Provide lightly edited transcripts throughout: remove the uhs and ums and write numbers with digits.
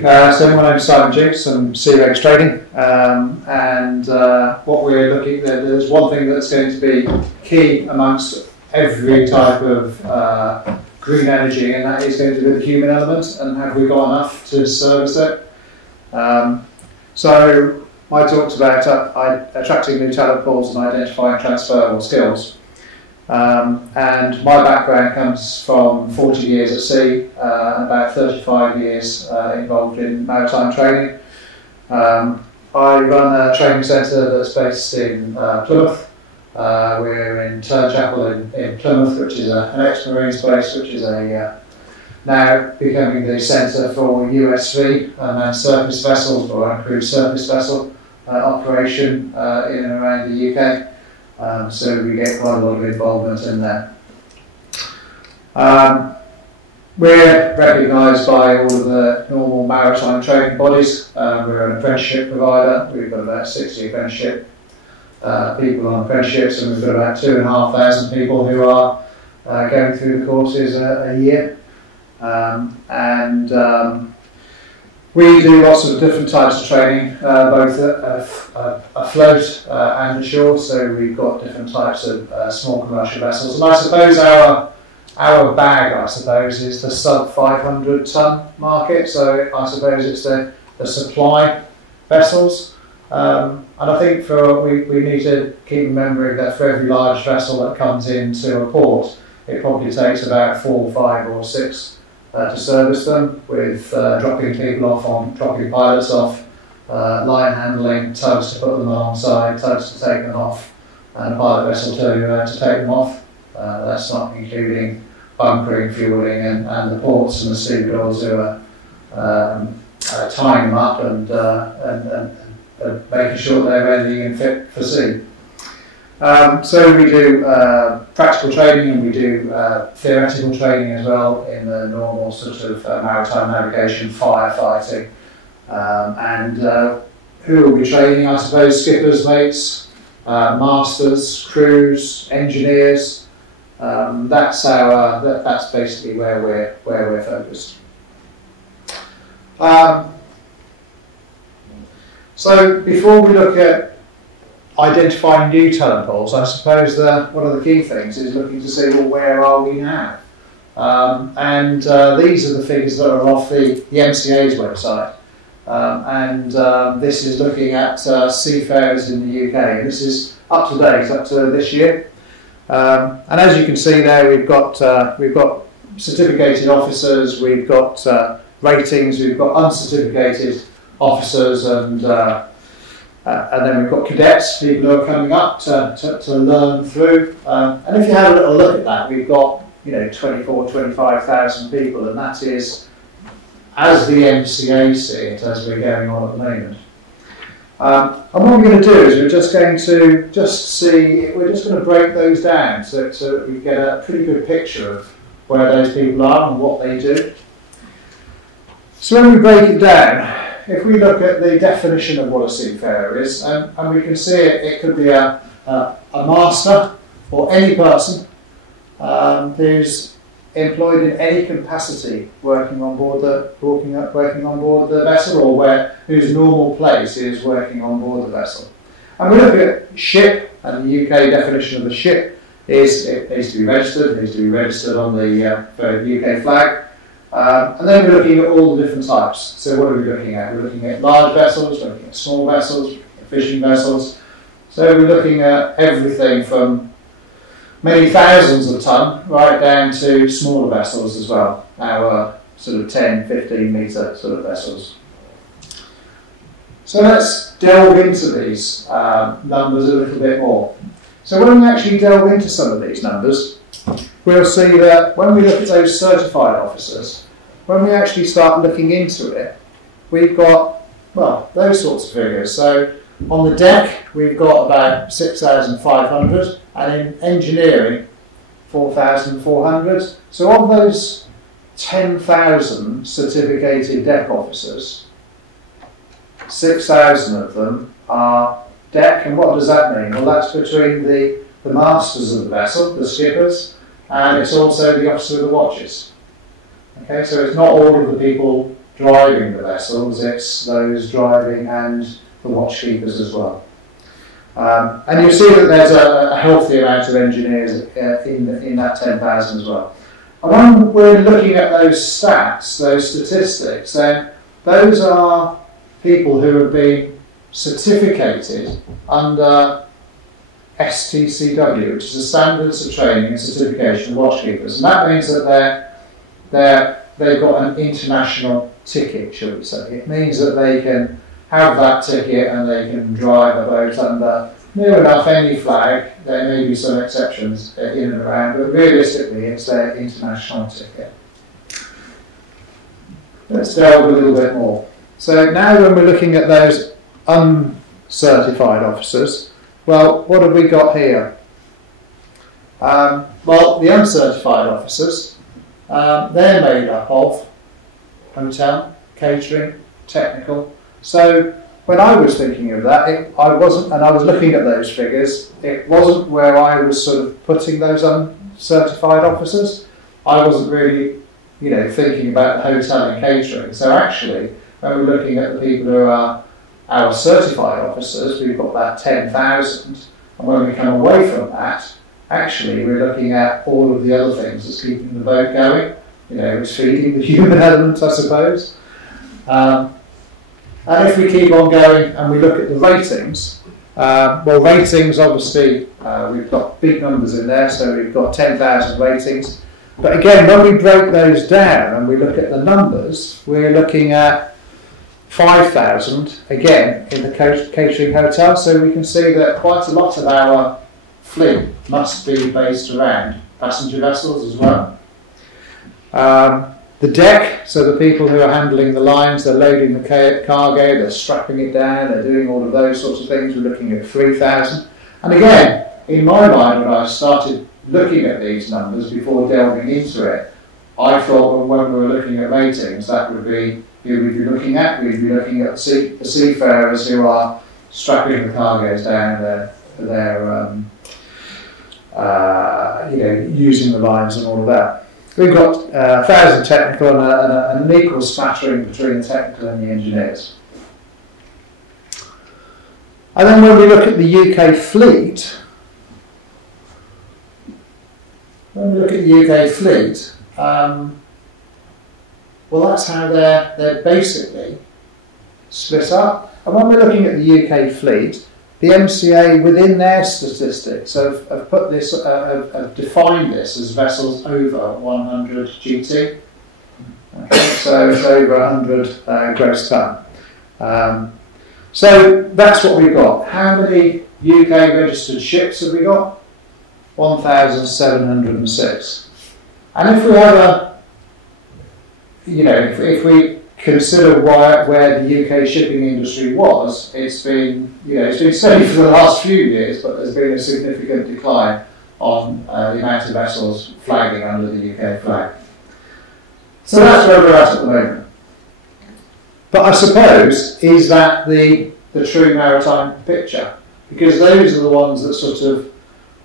So my name is Simon Jukes, I'm Sea-Regs Trading, and what we're looking at, there's one thing that's going to be key amongst every type of green energy, and that is going to be the human element, and have we got enough to service it? So my talk's about attracting new talent pools and identifying transferable skills. And my background comes from 40 years at sea and about 35 years involved in maritime training. I run a training centre that's based in Plymouth. We're in Turnchapel in Plymouth, which is an ex-Marines base, which is now becoming the centre for USV, manned surface vessels or uncrewed surface vessel operation in and around the UK. So we get quite a lot of involvement in there. We're recognised by all of the normal maritime training bodies. We're an apprenticeship provider. We've got about 60 apprenticeship people on apprenticeships, and we've got about 2,500 people who are going through the courses a year. We do lots of different types of training, both afloat and ashore. So we've got different types of small commercial vessels, and I suppose our bag, I suppose, is the sub 500 ton market. So I suppose it's the supply vessels, and I think we need to keep remembering that for every large vessel that comes into a port, it probably takes about 4, 5 or 6 to service them, with dropping people off, dropping pilots off, line handling, tugs to put them alongside, tugs to take them off, and a pilot vessel to take them off. That's not including bunkering, fueling, and the ports and the stevedores who are tying them up and making sure they're ready and fit for sea. So we do practical training, and we do theoretical training as well in the normal sort of maritime navigation, firefighting. Who will be training? I suppose skippers, mates, masters, crews, engineers. That's basically where we're focused. So before we look at identifying new talent pools, I suppose one of the key things is looking to see, well, where are we now? These are the figures that are off the MCA's website. This is looking at seafarers in the UK. This is up to date, up to this year. And as you can see there, we've got certificated officers, we've got ratings, we've got uncertificated officers, and then we've got cadets, people who are coming up to learn through. And if you have a little look at that, we've got 24,000, 25,000 people, and that is as the MCA see it, as we're going on at the moment. And what we're going to do is we're just going to break those down so that we get a pretty good picture of where those people are and what they do. So when we break it down, if we look at the definition of what a seafarer is, and we can see it could be a master or any person who's employed in any capacity working on board the vessel, or whose normal place is working on board the vessel. And we look at ship, and the UK definition of the ship is it needs to be registered on the UK flag. And then we're looking at all the different types. So what are we looking at? We're looking at large vessels, we're looking at small vessels, we're looking at fishing vessels. So we're looking at everything from many thousands of ton right down to smaller vessels as well, our sort of 10, 15 metre sort of vessels. So let's delve into these numbers a little bit more. So when we actually delve into some of these numbers, we'll see that when we look at those certified officers, when we actually start looking into it, we've got, well, those sorts of figures. So on the deck, we've got about 6,500, and in engineering, 4,400. So of those 10,000 certificated deck officers, 6,000 of them are deck. And what does that mean? Well, that's between the masters of the vessel, the skippers, and it's also the officer of the watches. Okay, so it's not all of the people driving the vessels, it's those driving and the watchkeepers as well. And you'll see that there's a healthy amount of engineers in that 10,000 as well. And when we're looking at those stats, those statistics, then those are people who have been certificated under STCW, which is the Standards of Training and Certification of Watchkeepers. And that means that they've got an international ticket, shall we say. It means that they can have that ticket and they can drive a boat under near enough any flag. There may be some exceptions in and around, but realistically it's their international ticket. Let's delve a little bit more. So now when we're looking at those uncertified officers, well, what have we got here? Well, the uncertified officers, they're made up of hotel, catering, technical. So when I was thinking of that, I was looking at those figures, it wasn't where I was sort of putting those uncertified officers. I wasn't really, thinking about the hotel and catering. So actually, when we're looking at the people who are our certified officers, we've got about 10,000. And when we come away from that, actually we're looking at all of the other things that's keeping the boat going. It's feeding the human element, I suppose. And if we keep on going and we look at the ratings, well, ratings, obviously, we've got big numbers in there, so we've got 10,000 ratings. But again, when we break those down and we look at the numbers, we're looking at 5,000, again, in the catering hotel, so we can see that quite a lot of our fleet must be based around passenger vessels as well. The deck, so the people who are handling the lines, they're loading the cargo, they're strapping it down, they're doing all of those sorts of things, we're looking at 3,000. And again, in my mind, when I started looking at these numbers before delving into it, I thought when we were looking at ratings, that would be who we'd be looking at. We'd be looking at the seafarers who are strapping the cargoes down, they're using the lines and all of that. We've got 1,000 technical and an equal smattering between the technical and the engineers. And then when we look at the UK fleet, well, that's how they're basically split up. And when we're looking at the UK fleet, the MCA within their statistics have put this, have defined this as vessels over 100 GT. Okay, so it's over 100 gross ton. So that's what we've got. How many UK registered ships have we got? 1,706. And if we have if we consider where the UK shipping industry was, it's been steady for the last few years, but there's been a significant decline on the amount of vessels flagging under the UK flag. So that's where we're at the moment. But I suppose, is that the true maritime picture? Because those are the ones that sort of,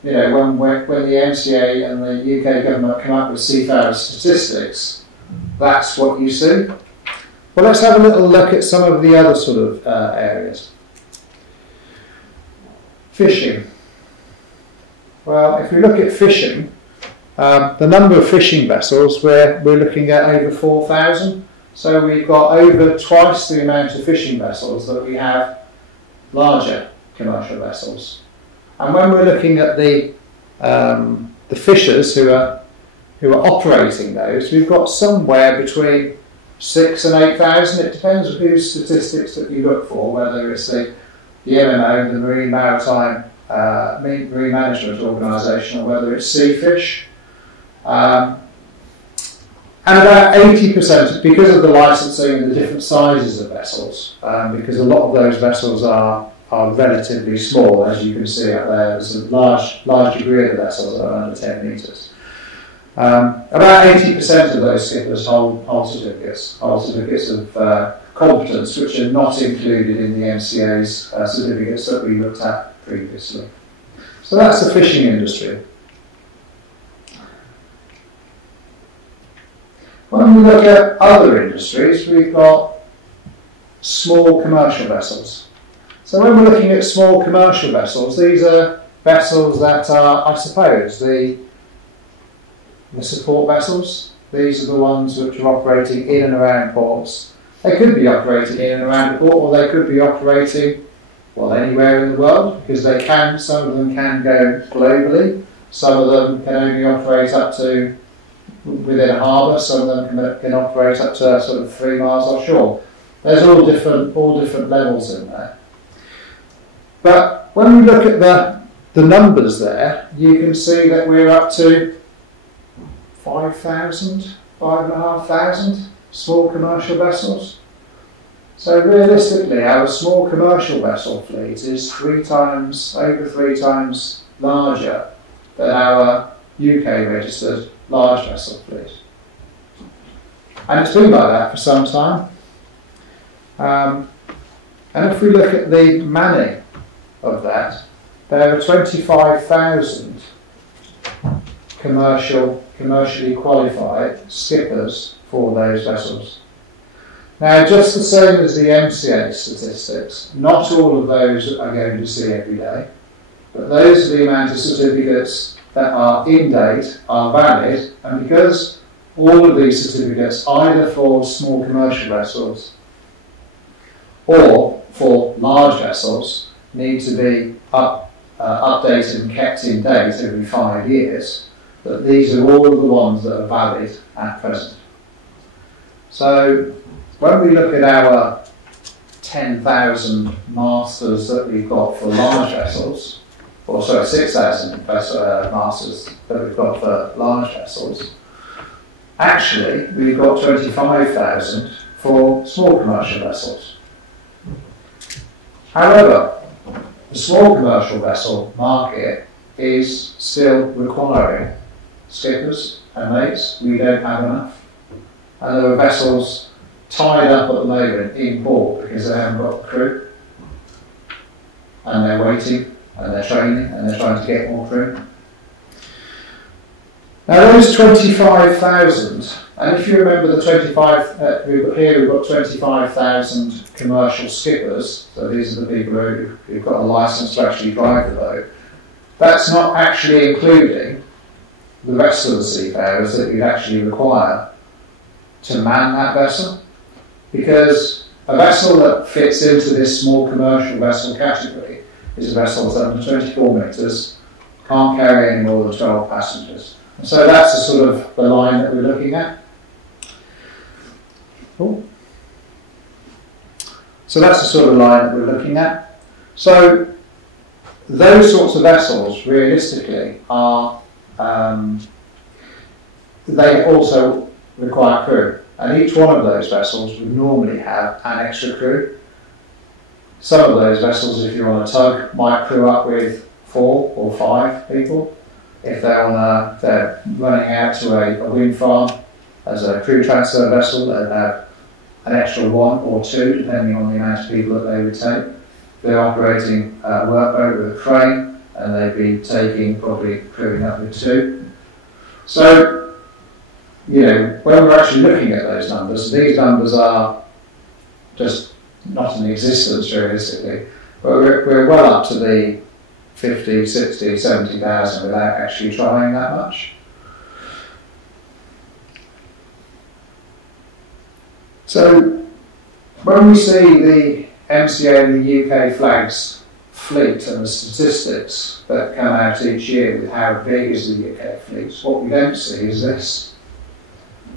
when the MCA and the UK government come up with seafarer statistics, that's what you see. Well, let's have a little look at some of the other sort of areas. Fishing. Well, if we look at fishing, the number of fishing vessels, we're looking at over 4,000. So we've got over twice the amount of fishing vessels that we have larger commercial vessels. And when we're looking at the fishers who are operating those, we've got somewhere between 6,000 and 8,000. It depends on whose statistics that you look for, whether it's the MMO, the Marine Maritime Marine Management Organisation, or whether it's Seafish. And about 80%, because of the licensing and the different sizes of vessels, because a lot of those vessels are relatively small, as you can see up there. There's a large degree of the vessels that are under 10 metres. About 80% of those skippers hold certificates of competence, which are not included in the MCA's certificates that we looked at previously. So that's the fishing industry. When we look at other industries, we've got small commercial vessels. So when we're looking at small commercial vessels, these are vessels that are, I suppose, the support vessels. These are the ones which are operating in and around ports. They could be operating in and around the port, or they could be operating, well, anywhere in the world, because they can. Some of them can go globally. Some of them can only operate up to within a harbour. Some of them can operate up to sort of 3 miles offshore. There's all different levels in there. But when we look at the numbers there, you can see that we're up to 5,000, 5,500 small commercial vessels. So realistically, our small commercial vessel fleet is over three times larger than our UK registered large vessel fleet. And it's been like that for some time. And if we look at the manning of that, there are 25,000 commercially qualified skippers for those vessels. Now, just the same as the MCA statistics, not all of those are going to see every day, but those are the amount of certificates that are in date, are valid, and because all of these certificates, either for small commercial vessels or for large vessels, need to be updated and kept in date every 5 years, that these are all of the ones that are valid at present. So when we look at our 10,000 masters that we've got for large vessels, or sorry, 6,000 masters that we've got for large vessels, actually we've got 25,000 for small commercial vessels. However, the small commercial vessel market is still requiring skippers and mates. We don't have enough. And there are vessels tied up at the moment in port because they haven't got the crew. And they're waiting, and they're training, and they're trying to get more crew. Now those 25,000, and if you remember the 25, here we've got 25,000 commercial skippers, so these are the people who've got a licence to actually drive the boat. That's not actually including the rest of the seafarers that you'd actually require to man that vessel, because a vessel that fits into this small commercial vessel category is a vessel that's under 24 metres, can't carry any more than 12 passengers. And so that's the sort of the line that we're looking at. Cool. So that's the sort of line that we're looking at. So those sorts of vessels, realistically, are they also require crew, and each one of those vessels would normally have an extra crew. Some of those vessels, if you're on a tug, might crew up with 4 or 5 people. If they're running out to a wind farm as a crew transfer vessel, they'd have an extra 1 or 2, depending on the amount of people that they would take. They're operating a workboat with a crane, and they'd be taking, probably crewing up with 2. So, you know, when we're actually looking at those numbers, these numbers are just not in existence realistically, but we're well up to the 50, 60, 70,000 without actually trying that much. So when we see the MCA and the UK flags fleet and the statistics that come out each year with how big is the UK fleet, what we don't see is this.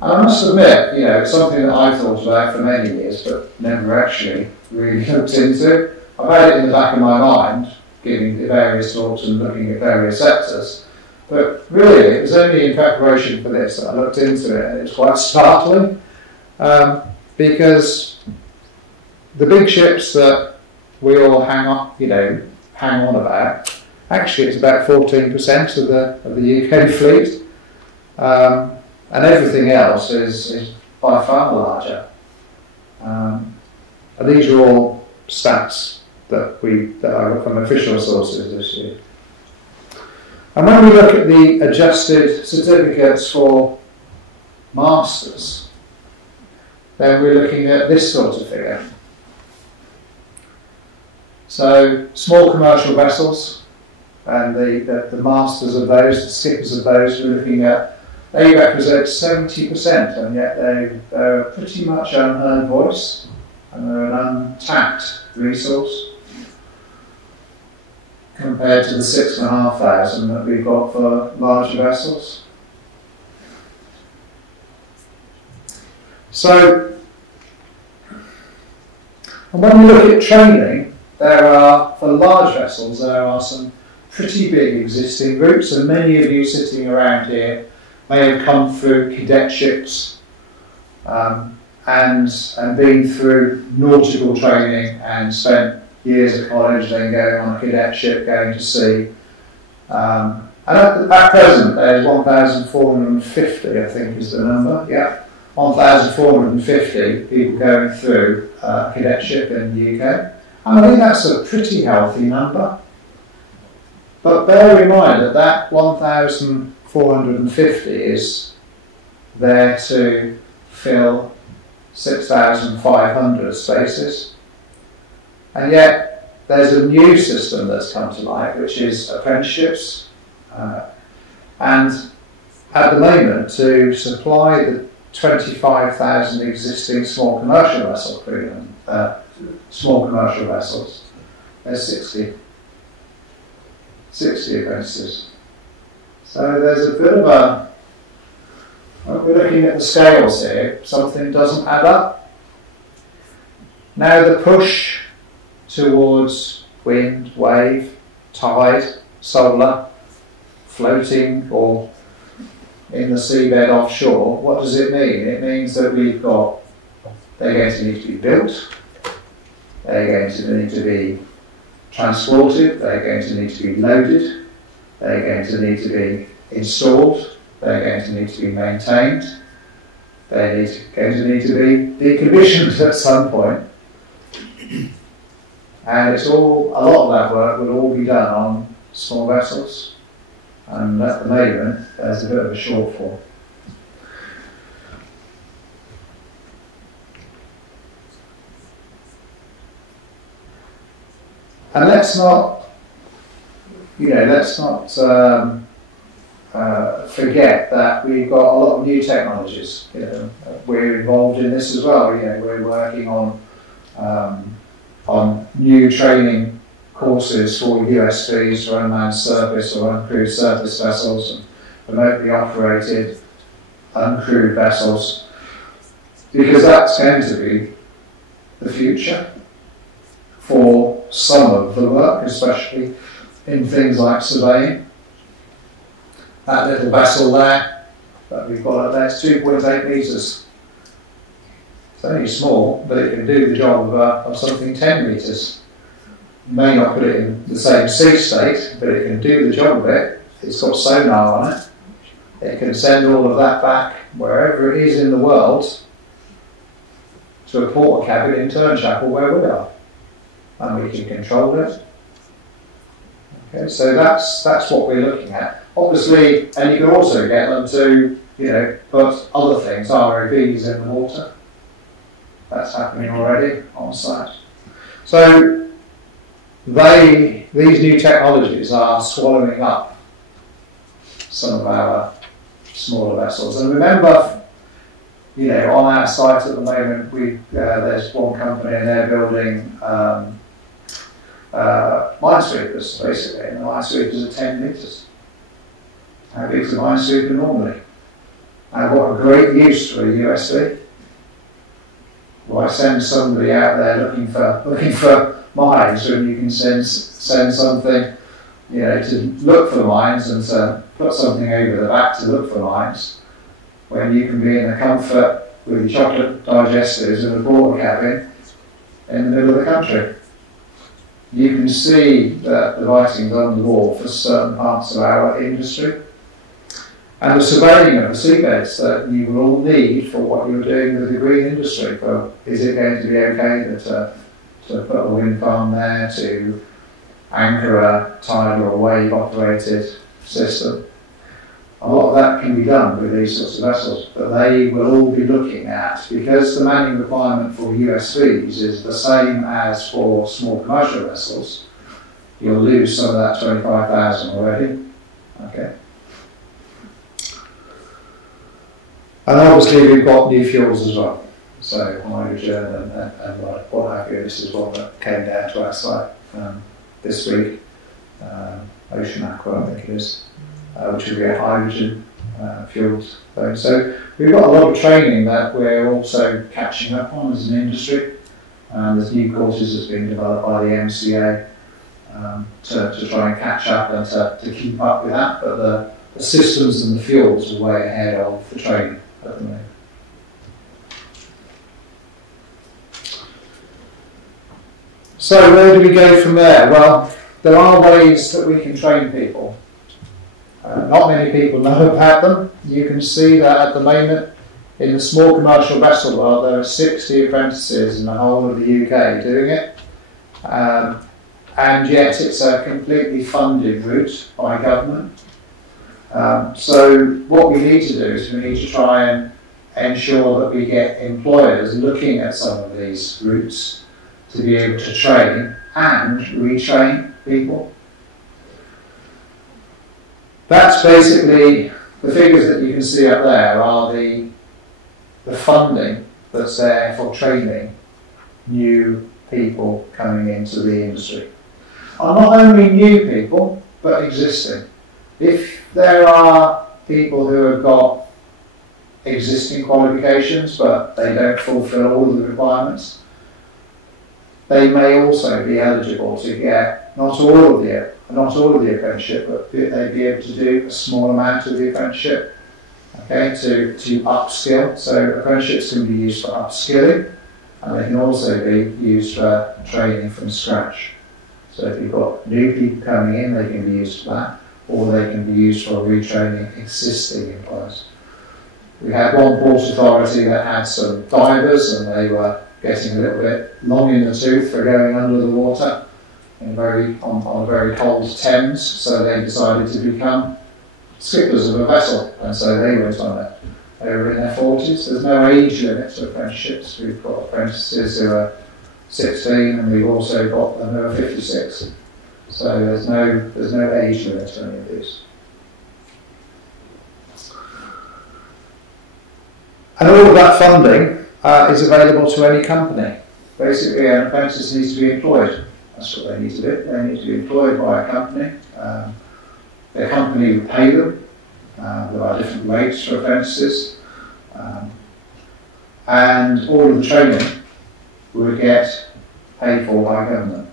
And I must admit, you know, it's something that I've thought about for many years but never actually really looked into. I've had it in the back of my mind, giving the various talks and looking at various sectors. But really, it was only in preparation for this that I looked into it, and it's quite startling. Because the big ships that we all hang on about, actually it's about 14% of the UK fleet, and everything else is by far larger. And these are all stats that I got from official sources this year. And when we look at the adjusted certificates for masters, then we're looking at this sort of figure. So small commercial vessels and the masters of those, the skippers of those, we're looking at, they represent 70%, and yet they're pretty much unheard voice, and they're an untapped resource compared to the 6,500 that we've got for larger vessels. So, and when we look at training, there are, for large vessels, there are some pretty big existing routes, and many of you sitting around here may have come through cadetships and been through nautical training and spent years at college, then going on a cadetship, going to sea. And at present, there's 1,450, I think is the number, yeah. 1,450 people going through a cadetship in the UK. And I think that's a pretty healthy number. But bear in mind that that 1,450 is there to fill 6,500 spaces. And yet there's a new system that's come to light, which is apprenticeships. And at the moment, to supply the 25,000 existing small commercial vessel crewmen, small commercial vessels, there's 60 apprentices. So there's a bit of a, we're looking at the scales here, something doesn't add up. Now the push towards wind, wave, tide, solar, floating or in the seabed offshore, what does it mean? It means that we've got, they're going to need to be built, they're going to need to be transported, they're going to need to be loaded, they're going to need to be installed, they're going to need to be maintained, they're going to need to be decommissioned at some point. And it's all, a lot of that work would all be done on small vessels. And at the moment, there's a bit of a shortfall. And let's not, forget that we've got a lot of new technologies. We're involved in this as well. We're working on new training courses for USVs, or unmanned surface or uncrewed surface vessels, and remotely operated uncrewed vessels, because that's going to be the future for some of the work, especially in things like surveying. That little vessel there that we've got up there is 2.8 metres. It's only small, but it can do the job of something 10 metres. May not put it in the same sea state, but it can do the job of it. It's got sonar on it. It can send all of that back wherever it is in the world to a porter cabin in Turnchapel where we are, and we can control it. Okay, so that's what we're looking at. Obviously, and you can also get them to, put other things, ROVs in the water. That's happening already on site. So these new technologies are swallowing up some of our smaller vessels. And remember, on our site at the moment, there's one company and they're building minesweepers, basically, and the minesweepers are 10 metres. How big is a minesweeper normally? And what a great use for a USV. Why send somebody out there looking for mines when you can send something, to look for mines and to put something over the back to look for mines, when you can be in the comfort with your chocolate digestives in a porter cabin in the middle of the country. You can see that the writing's on the wall for certain parts of our industry. And the surveying of the seabeds that you will all need for what you're doing with the green industry. Is it going to be okay to put a wind farm there, to anchor a tidal or wave operated system? A lot of that can be done with these sorts of vessels, but they will all be looking at, because the manning requirement for USVs is the same as for small commercial vessels, you'll lose some of that 25,000 already. Okay. And obviously we've got new fuels as well, so hydrogen and what have you. This is one that came down to our site this week, Ocean Aqua I think it is, which will be a hydrogen fueled thing. So we've got a lot of training that we're also catching up on as an industry. There's new courses that's being developed by the MCA to try and catch up and to keep up with that, but the systems and the fuels are way ahead of the training at the moment. So where do we go from there? Well, there are ways that we can train people. Not many people know about them. You can see that at the moment in the small commercial vessel world there are 60 apprentices in the whole of the UK doing it. And yet it's a completely funded route by government. So what we need to do is we need to try and ensure that we get employers looking at some of these routes to be able to train and retrain people. That's basically, the figures that you can see up there are the funding that's there for training new people coming into the industry. And not only new people, but existing. If there are people who have got existing qualifications but they don't fulfil all the requirements, they may also be eligible to get not all of the apprenticeship, but they'd be able to do a small amount of the apprenticeship, okay, to upskill. So apprenticeships can be used for upskilling, and they can also be used for training from scratch. So if you've got new people coming in, they can be used for that, or they can be used for retraining existing employees. We had one port authority that had some divers, and they were getting a little bit long in the tooth for going under the water on a very cold Thames, so they decided to become skippers of a vessel, and so they went on it. They were in their 40s. There's no age limit to apprenticeships. We've got apprentices who are 16, and we've also got them who are 56. So there's no age limit to any of these. And all of that funding is available to any company. Basically, an apprentice needs to be employed. That's what they need to do. They need to be employed by a company. Their company will pay them. There are different rates for apprentices. And all of the training would get paid for by government.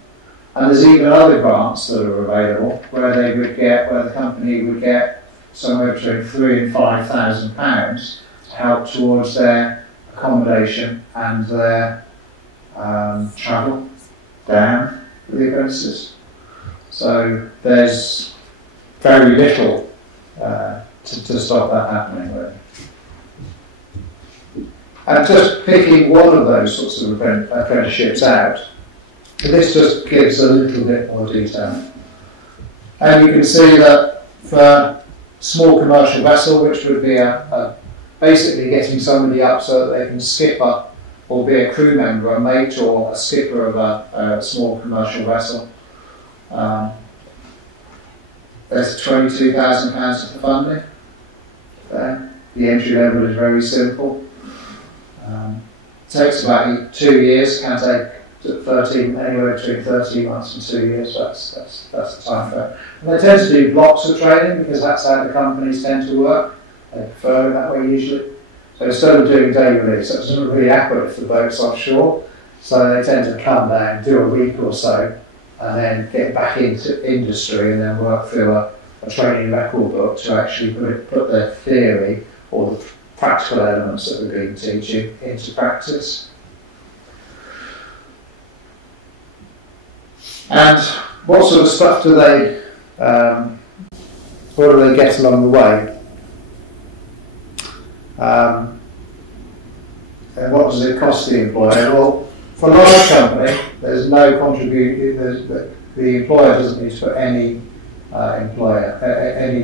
And there's even other grants that are available where the company would get somewhere between £3,000 and £5,000 to help towards their accommodation and their travel down for the apprentices. So there's very little to stop that happening, really. And just picking one of those sorts of apprenticeships out, this just gives a little bit more detail. And you can see that for small commercial vessel, which would be basically getting somebody up so that they can skip up or be a crew member, a mate or a skipper of a small commercial vessel. There's £22,000 of the funding there. The entry level is very simple. It takes about 2 years, can take anywhere between 13 months and 2 years. That's the time frame. And they tend to do blocks of training because that's how the companies tend to work. They prefer it that way usually. So instead of doing day release, it's not really accurate for boats offshore. So they tend to come down, do a week or so, and then get back into industry and then work through a training record book to actually put their theory or the practical elements that we've been teaching into practice. And what sort of stuff do they, what do they get along the way? And what does it cost the employer? Well, for a large company, there's no contribution. The employer doesn't need to put any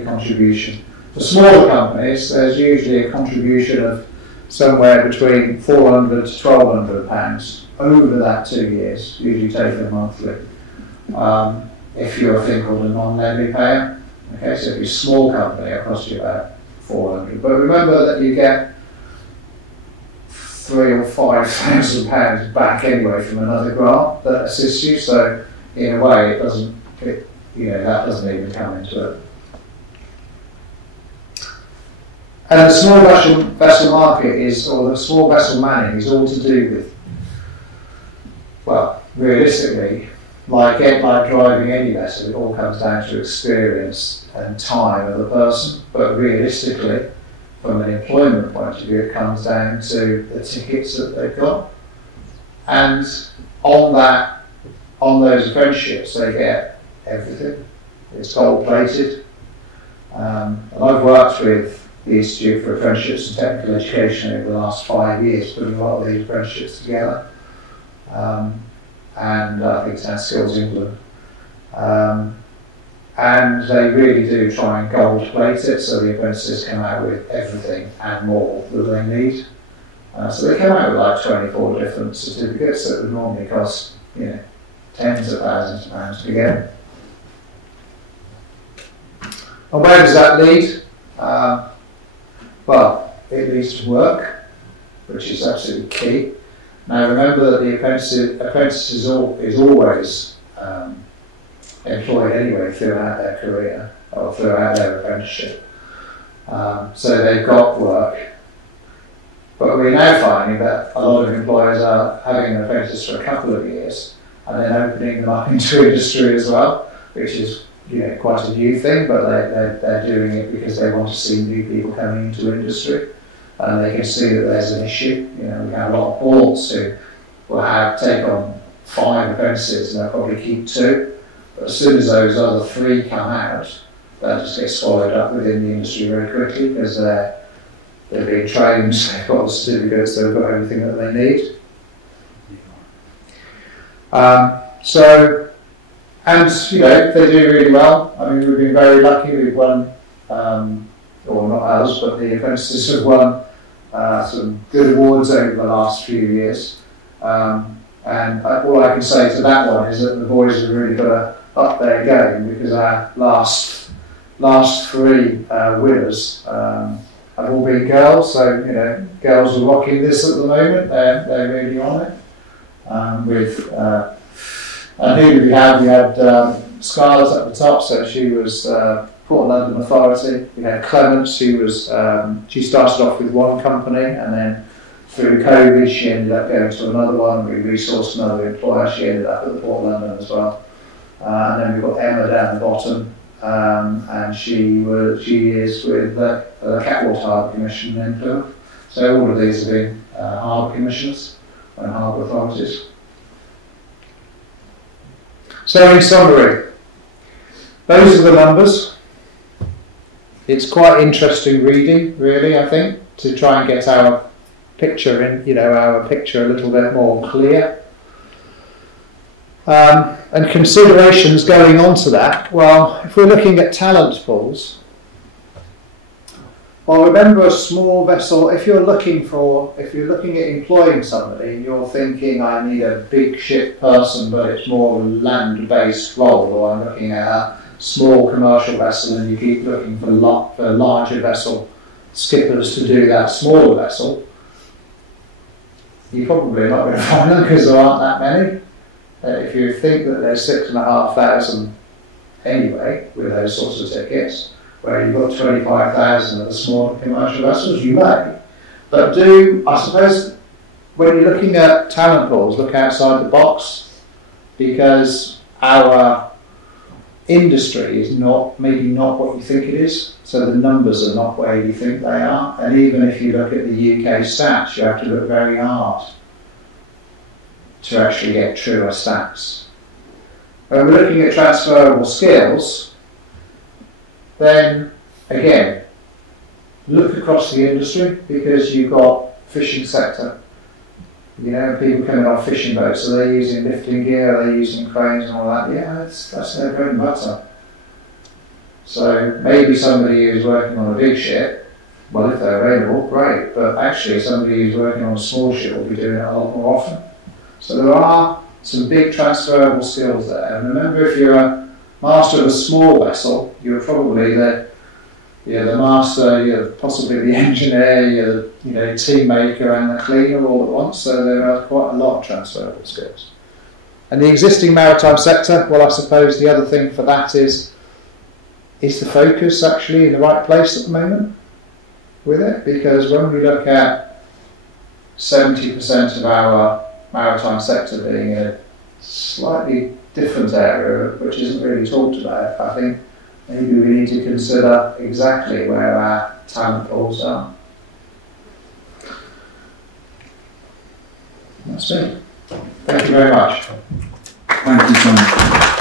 contribution. For smaller companies, there's usually a contribution of somewhere between £400 to £1,200 over that 2 years, usually taken monthly. If you're a thing called a non-levy payer, okay, so if you're a small company, it'll cost you about £400. But remember that you get £3,000 or £5,000 back anyway from another grant that assists you. So in a way, that doesn't even come into it. And the small vessel market or the small vessel manning is all to do with, well, realistically, like driving any vessel, it all comes down to experience and time of the person. But realistically, from an employment point of view, it comes down to the tickets that they've got. And on those apprenticeships, they get everything. It's gold-plated. And I've worked with the Institute for Apprenticeships and Technical Education over the last 5 years, putting a lot of these apprenticeships together. And I think it's now Skills England. And they really do try and gold plate it, so the apprentices come out with everything and more that they need. So they come out with like 24 different certificates that would normally cost, tens of thousands of pounds to get. And where does that lead? Well, it leads to work, which is absolutely key. Now remember that the apprentice is always employed anyway throughout their career or throughout their apprenticeship. So they've got work. But we're now finding that a lot of employers are having an apprentice for a couple of years and then opening them up into industry as well, which is quite a new thing, but they're doing it because they want to see new people coming into industry. And they can see that there's an issue. We have a lot of boards who will take on 5 apprentices and they'll probably keep 2. But as soon as those other 3 come out, they'll just get swallowed up within the industry very quickly because they're being trained, they've got the certificates, they've got everything that they need. They do really well. I mean, we've been very lucky. We've won, or not us, but the apprentices have won some good awards over the last few years. And all I can say to that one is that the boys have really got to up their game, because our last 3 winners have all been girls. So girls are rocking this at the moment. They're really on it. And who did we have? We had Scarlett at the top, so she was Port London Authority. We had Clements, she started off with one company, and then through COVID she ended up going to another one. We resourced another employer, she ended up at the Port London as well. And then we've got Emma down the bottom, and she is with the Catwater Harbour Commission in Plymouth. So all of these have been harbour commissioners and harbour authorities. So in summary, those are the numbers. It's quite interesting reading, really, I think, to try and get our picture a little bit more clear. And considerations going on to that. Well, if we're looking at talent pools, well, remember a small vessel. If you're looking at employing somebody and you're thinking, I need a big ship person, but it's more of a land-based role, or I'm looking at a small commercial vessel, and you keep looking for larger vessel skippers to do that smaller vessel, you're probably not going to find them because there aren't that many. If you think that there's 6,500 anyway with those sorts of tickets, where you've got 25,000 of the smaller commercial vessels, you may. But I suppose, when you're looking at talent pools, look outside the box, because our industry is maybe not what you think it is. So the numbers are not where you think they are. And even if you look at the UK stats, you have to look very hard to actually get truer stats. When we're looking at transferable skills, then again, look across the industry, because you've got fishing sector. People coming off fishing boats, are they using lifting gear, are they using cranes and all that? Yeah, that's their bread and butter. So maybe somebody who's working on a big ship, well, if they're available, great, but actually somebody who's working on a small ship will be doing it a lot more often. So there are some big transferable skills there. And remember, if you're a master of a small vessel, you're probably the master, you're possibly the engineer, you're the tea maker and the cleaner all at once. So there are quite a lot of transferable skills. And the existing maritime sector, well, I suppose the other thing for that is the focus actually in the right place at the moment with it? Because when we look at 70% of our maritime sector being in a slightly different area, which isn't really talked about, I think maybe we need to consider exactly where our talent pools are. That's it. Thank you very much. Thank you so much.